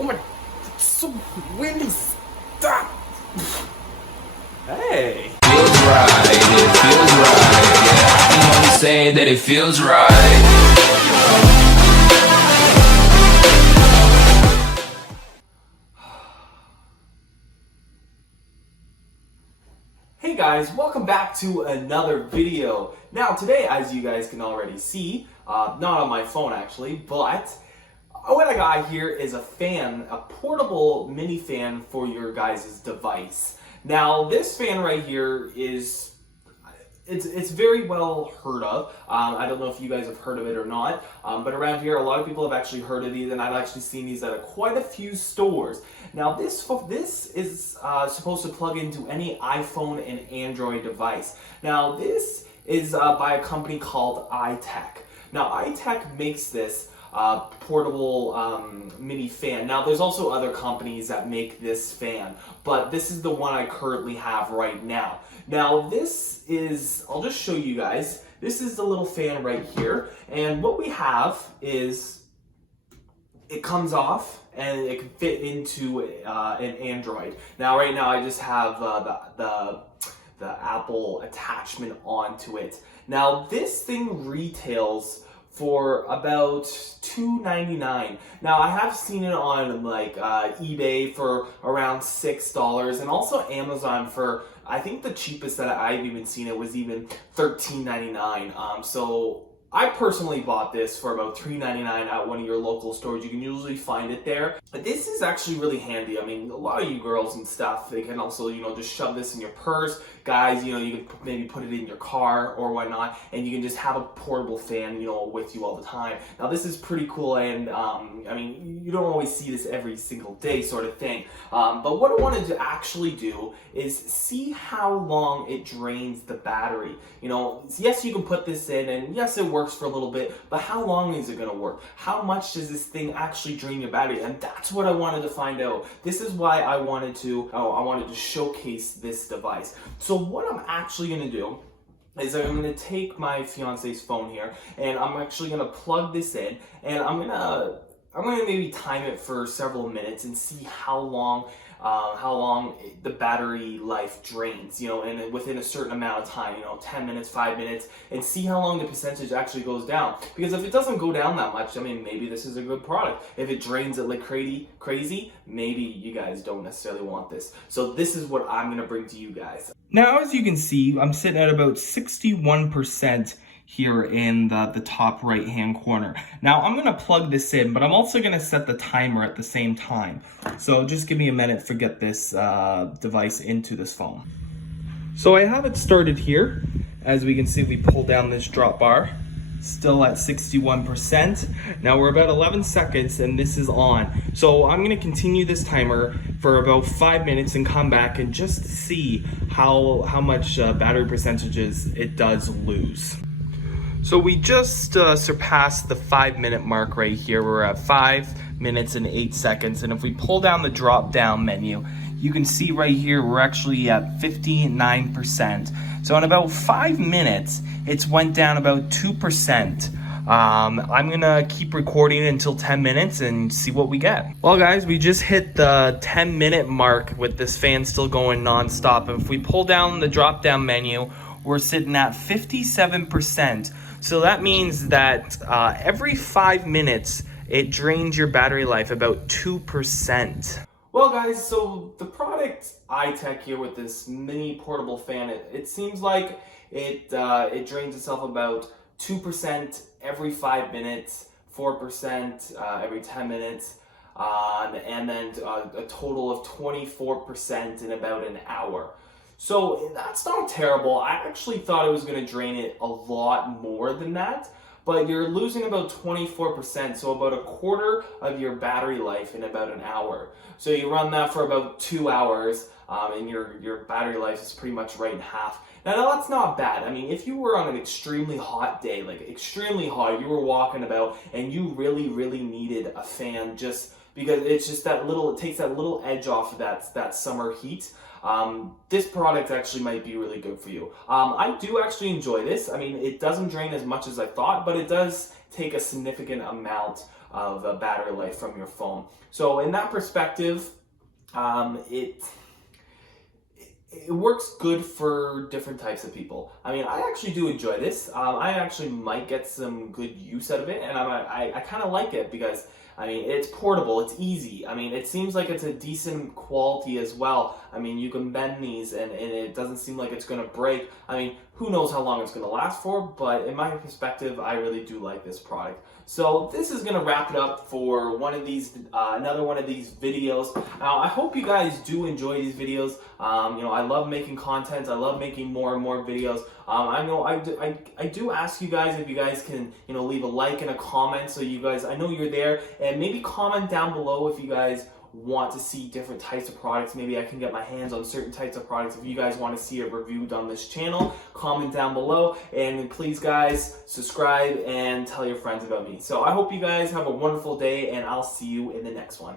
Oh my, it's so windy. Stop. Hey. Feels right, it feels right. Yeah, I can only say that it feels right. Hey guys, welcome back to another video. Now today, as you guys can already see, not on my phone actually, but what I got here is a fan, a portable mini fan for your guys' device. Now this fan right here is, it's very well heard of. I don't know if you guys have heard of it or not, but around here a lot of people have actually heard of these, and I've actually seen these at quite a few stores. Now this is supposed to plug into any iPhone and Android device. Now this is by a company called iTech. Now iTech makes this portable mini fan. Now there's also other companies that make this fan, but this is the one I currently have right now. Now this is, I'll just show you guys, this is the little fan right here, and what we have is it comes off and it can fit into an Android. Now right now I just have the Apple attachment onto it. Now this thing retails for about $2.99. Now I have seen it on like eBay for around $6, and also Amazon for, I think the cheapest that I've even seen it was even $13.99. So I personally bought this for about $3.99 at one of your local stores. You can usually find it there. But this is actually really handy. I mean, a lot of you girls and stuff, they can also, just shove this in your purse. Guys, you can maybe put it in your car or whatnot, and you can just have a portable fan, with you all the time. Now, this is pretty cool, and I mean, you don't always see this every single day sort of thing. But what I wanted to actually do is see how long it drains the battery. Yes, you can put this in, and yes, it works for a little bit, but how long is it going to work? How much does this thing actually drain your battery? And that's what I wanted to find out. This is why I wanted to showcase this device. So what I'm actually going to do is I'm going to take my fiance's phone here, and I'm actually going to plug this in, and I'm going to maybe time it for several minutes and see how long the battery life drains, and within a certain amount of time, 10 minutes, 5 minutes, and see how long the percentage actually goes down. Because if it doesn't go down that much, I mean, maybe this is a good product. If it drains it like crazy, maybe you guys don't necessarily want this. So this is what I'm going to bring to you guys. Now, as you can see, I'm sitting at about 61% here in the top right hand corner. Now I'm gonna plug this in, but I'm also gonna set the timer at the same time. So just give me a minute to get this device into this phone. So I have it started here. As we can see, we pull down this drop bar, still at 61%. Now we're about 11 seconds and this is on. So I'm gonna continue this timer for about 5 minutes and come back and just see how much battery percentages it does lose. So we just surpassed the 5-minute mark right here. We're at 5 minutes and 8 seconds. And if we pull down the drop down menu, you can see right here, we're actually at 59%. So in about 5 minutes, it's went down about 2%. I'm gonna keep recording until 10 minutes and see what we get. Well guys, we just hit the 10-minute mark with this fan still going non-stop. And if we pull down the drop down menu, we're sitting at 57%. So that means that every 5 minutes, it drains your battery life about 2%. Well guys, so the product iTech here with this mini portable fan, it seems like it drains itself about 2% every 5 minutes, 4% every 10 minutes, and then a total of 24% in about an hour. So that's not terrible. I actually thought it was going to drain it a lot more than that, but you're losing about 24%, so about a quarter of your battery life in about an hour. So you run that for about 2 hours, and your battery life is pretty much right in half. Now that's not bad. I mean, if you were on an extremely hot day, like extremely hot, you were walking about and you really needed a fan just because it's just it takes that little edge off of that summer heat. This product actually might be really good for you. I do actually enjoy this. I mean, it doesn't drain as much as I thought, but it does take a significant amount of battery life from your phone. So in that perspective, it works good for different types of people. I mean, I actually do enjoy this. I actually might get some good use out of it, and I kind of like it because, I mean, it's portable, it's easy. I mean, it seems like it's a decent quality as well. I mean, you can bend these and it doesn't seem like it's going to break. I mean, who knows how long it's going to last for, but in my perspective, I really do like this product. So this is going to wrap it up for one of these, another one of these videos. Now, I hope you guys do enjoy these videos. You know, I love making content. I love making more and more videos. I know I do ask you guys if you guys can, you know, leave a like and a comment so you guys, I know you're there, and maybe comment down below if you guys want to see different types of products. Maybe I can get my hands on certain types of products. If you guys want to see it reviewed on this channel, comment down below, and please guys subscribe and tell your friends about me. So I hope you guys have a wonderful day, and I'll see you in the next one.